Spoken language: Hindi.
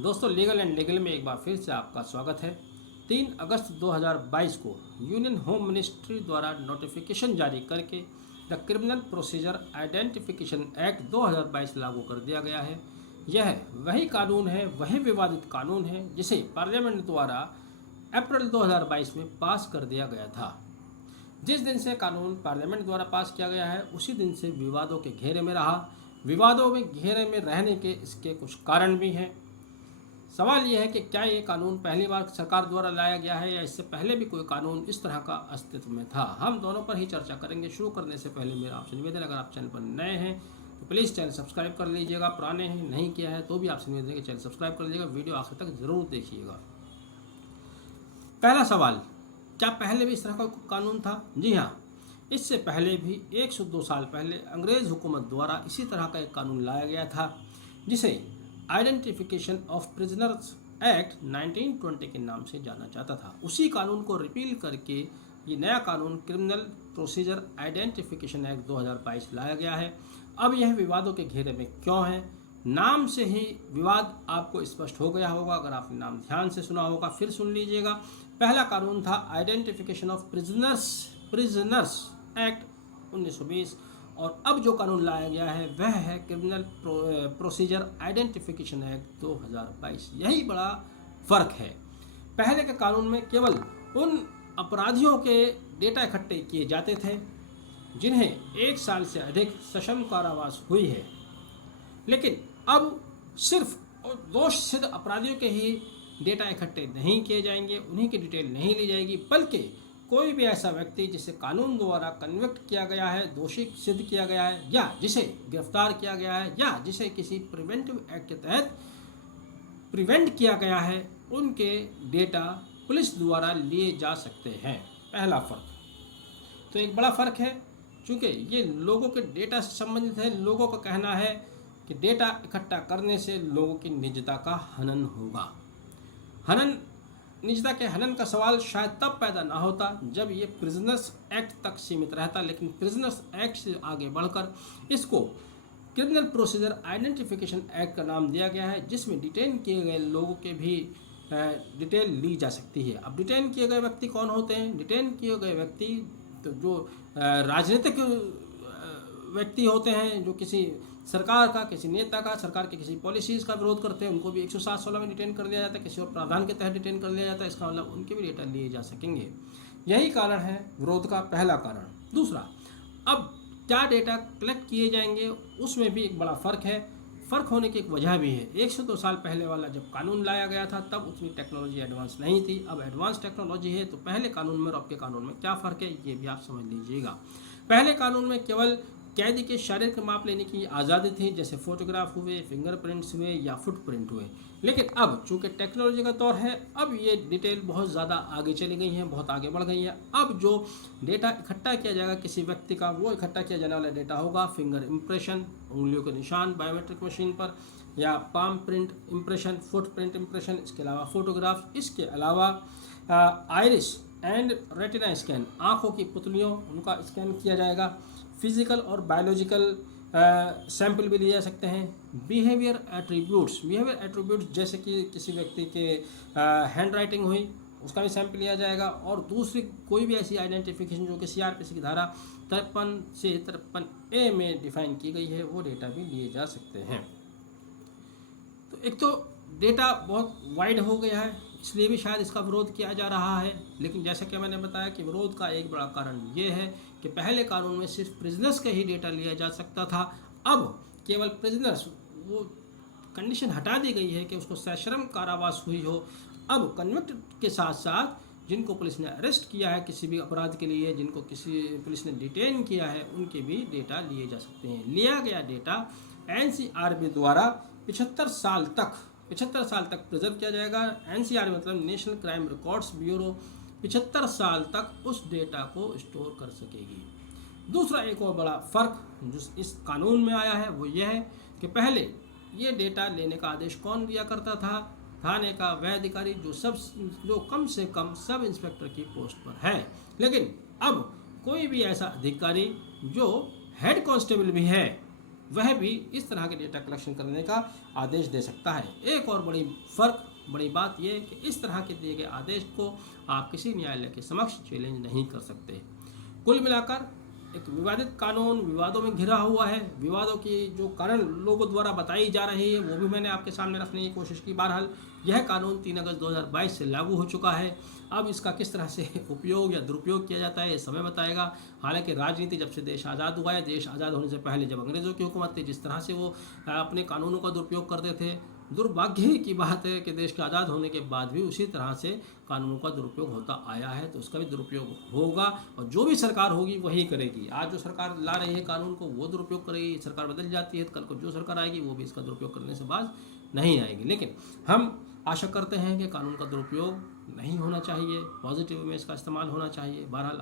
दोस्तों लीगल एंड लीगल में एक बार फिर से आपका स्वागत है। 3 अगस्त 2022 को यूनियन होम मिनिस्ट्री द्वारा नोटिफिकेशन जारी करके the criminal procedure identification act 2022 लागू कर दिया गया है। यह वही कानून है, वही विवादित कानून है जिसे पार्लियामेंट द्वारा अप्रैल 2022 में पास कर दिया गया था। जिस दिन से कानून पार्लियामेंट द्वारा पास किया गया है उसी दिन से विवादों के घेरे में रहा। विवादों में घेरे में रहने के इसके कुछ कारण भी हैं। सवाल यह है कि क्या ये कानून पहली बार सरकार द्वारा लाया गया है या इससे पहले भी कोई कानून इस तरह का अस्तित्व में था। हम दोनों पर ही चर्चा करेंगे। शुरू करने से पहले मेरा आपसे निवेदन, अगर आप चैनल पर नए हैं तो प्लीज़ चैनल सब्सक्राइब कर लीजिएगा। पुराने हैं नहीं किया है तो भी आपसे निवेदन है कि चैनल सब्सक्राइब कर लीजिएगा। वीडियो आखिर तक ज़रूर देखिएगा। पहला सवाल, क्या पहले भी इस तरह का कानून था? जी हाँ, इससे पहले भी 102 साल पहले अंग्रेज़ हुकूमत द्वारा इसी तरह का एक कानून लाया गया था जिसे आइडेंटिफिकेशन ऑफ प्रिजनर्स एक्ट 1920 के नाम से जाना जाता था। उसी कानून को रिपील करके ये नया कानून क्रिमिनल प्रोसीजर आइडेंटिफिकेशन एक्ट 2022 लाया गया है। अब यह विवादों के घेरे में क्यों है? नाम से ही विवाद आपको स्पष्ट हो गया होगा। अगर आपने नाम ध्यान से सुना होगा फिर सुन लीजिएगा। पहला कानून था आइडेंटिफिकेशन ऑफ प्रिजनर्स एक्ट 1920 और अब जो कानून लाया गया है वह है क्रिमिनल प्रोसीजर आइडेंटिफिकेशन एक्ट 2022। यही बड़ा फ़र्क है। पहले के कानून में केवल उन अपराधियों के डेटा इकट्ठे किए जाते थे जिन्हें 1 साल से अधिक सश्रम कारावास हुई है, लेकिन अब सिर्फ दोष सिद्ध अपराधियों के ही डेटा इकट्ठे नहीं किए जाएंगे, उन्हीं की डिटेल नहीं ली जाएगी, बल्कि कोई भी ऐसा व्यक्ति जिसे कानून द्वारा कन्विक्ट किया गया है, दोषी सिद्ध किया गया है, या जिसे गिरफ्तार किया गया है, या जिसे किसी प्रिवेंटिव एक्ट के तहत प्रिवेंट किया गया है, उनके डेटा पुलिस द्वारा लिए जा सकते हैं। पहला फ़र्क तो एक बड़ा फ़र्क है, क्योंकि ये लोगों के डेटा से संबंधित है। लोगों का कहना है कि डेटा इकट्ठा करने से लोगों की निजता का हनन होगा। निजता के हनन का सवाल शायद तब पैदा ना होता जब ये प्रिजनर्स एक्ट तक सीमित रहता, लेकिन प्रिजनर्स एक्ट से आगे बढ़कर इसको क्रिमिनल प्रोसीजर आइडेंटिफिकेशन एक्ट का नाम दिया गया है, जिसमें डिटेन किए गए लोगों के भी डिटेल ली जा सकती है। अब डिटेन किए गए व्यक्ति कौन होते हैं? डिटेन किए गए व्यक्ति तो जो राजनीतिक व्यक्ति होते हैं, जो किसी सरकार का, किसी नेता का, सरकार के किसी पॉलिसीज़ का विरोध करते हैं, उनको भी 107(16) में डिटेन कर लिया जाता है, किसी और प्रावधान के तहत डिटेन कर लिया जाता है। इसका मतलब उनके भी डेटा लिए जा सकेंगे। यही कारण है विरोध का पहला कारण। दूसरा, अब क्या डेटा कलेक्ट किए जाएंगे उसमें भी एक बड़ा फ़र्क है। फ़र्क होने की एक वजह भी है। 102 साल पहले वाला जब कानून लाया गया था तब उतनी टेक्नोलॉजी एडवांस नहीं थी। अब एडवांस टेक्नोलॉजी है, तो पहले कानून में और अब के कानून में क्या फ़र्क है ये भी आप समझ लीजिएगा। पहले कानून में केवल कैदी के शारीरिक माप लेने की आज़ादी थी, जैसे फोटोग्राफ हुए, फिंगरप्रिंट्स हुए या फुटप्रिंट हुए। लेकिन अब चूँकि टेक्नोलॉजी का दौर है, अब ये डिटेल बहुत ज़्यादा आगे चली गई है, बहुत आगे बढ़ गई है। अब जो डेटा इकट्ठा किया जाएगा किसी व्यक्ति का, वो इकट्ठा किया जाने वाला डेटा होगा फिंगर इम्प्रेशन, उंगलियों के निशान बायोमेट्रिक मशीन पर, या palm print impression, footprint impression, इसके अलावा फोटोग्राफ, इसके अलावा आइरिस एंड रेटिना स्कैन, आँखों की पुतलियों उनका स्कैन किया जाएगा। फिजिकल और बायोलॉजिकल सैंपल भी लिए जा सकते हैं। बिहेवियर एट्रीब्यूट्स जैसे कि किसी व्यक्ति के हैंड राइटिंग हुई उसका भी सैंपल लिया जाएगा, और दूसरी कोई भी ऐसी आइडेंटिफिकेशन जो कि CRPC की धारा 53 से 53A में डिफाइन की गई है वो डेटा भी लिए जा सकते हैं। तो एक तो डेटा बहुत वाइड हो गया है, इसलिए भी शायद इसका विरोध किया जा रहा है। लेकिन जैसा कि मैंने बताया कि विरोध का एक बड़ा कारण ये है कि पहले कानून में सिर्फ प्रिजनर्स का ही डेटा लिया जा सकता था। अब केवल प्रिजनर्स, वो कंडीशन हटा दी गई है कि उसको सश्रम कारावास हुई हो। अब कन्विक्ट के साथ साथ जिनको पुलिस ने अरेस्ट किया है किसी भी अपराध के लिए, जिनको किसी पुलिस ने डिटेन किया है, उनके भी डेटा लिए जा सकते हैं। लिया गया डेटा NCRB द्वारा 75 साल तक प्रिजर्व किया जाएगा। NCRB मतलब नेशनल क्राइम रिकॉर्ड्स ब्यूरो 75 साल तक उस डेटा को स्टोर कर सकेगी। दूसरा एक और बड़ा फ़र्क जो इस कानून में आया है वो यह है कि पहले ये डेटा लेने का आदेश कौन दिया करता था? थाने का वह अधिकारी जो कम से कम सब इंस्पेक्टर की पोस्ट पर है। लेकिन अब कोई भी ऐसा अधिकारी जो हेड कांस्टेबल भी है वह भी इस तरह के डेटा कलेक्शन करने का आदेश दे सकता है। एक और बड़ी बात यह है कि इस तरह के दिए गए आदेश को आप किसी न्यायालय के समक्ष चैलेंज नहीं कर सकते। कुल मिलाकर एक विवादित कानून विवादों में घिरा हुआ है। विवादों की जो कारण लोगों द्वारा बताई जा रही है वो भी मैंने आपके सामने रखने की कोशिश की। बहरहाल यह कानून 3 अगस्त 2022 से लागू हो चुका है। अब इसका किस तरह से उपयोग या दुरुपयोग किया जाता है ये समय बताएगा। हालांकि राजनीति जब से देश आज़ाद हुआ है, देश आज़ाद होने से पहले जब अंग्रेज़ों की हुकूमत थी, जिस तरह से वो अपने कानूनों का दुरुपयोग करते थे, दुर्भाग्य की बात है कि देश के आज़ाद होने के बाद भी उसी तरह से कानूनों का दुरुपयोग होता आया है। तो उसका भी दुरुपयोग होगा और जो भी सरकार होगी वही करेगी। आज जो सरकार ला रही है कानून को वो दुरुपयोग करेगी, सरकार बदल जाती है तो कल को जो सरकार आएगी वो भी इसका दुरुपयोग करने से बाज नहीं आएगी। लेकिन हम आशा करते हैं कि कानून का दुरुपयोग नहीं होना चाहिए, पॉजिटिव में इसका इस्तेमाल होना चाहिए। बहरहाल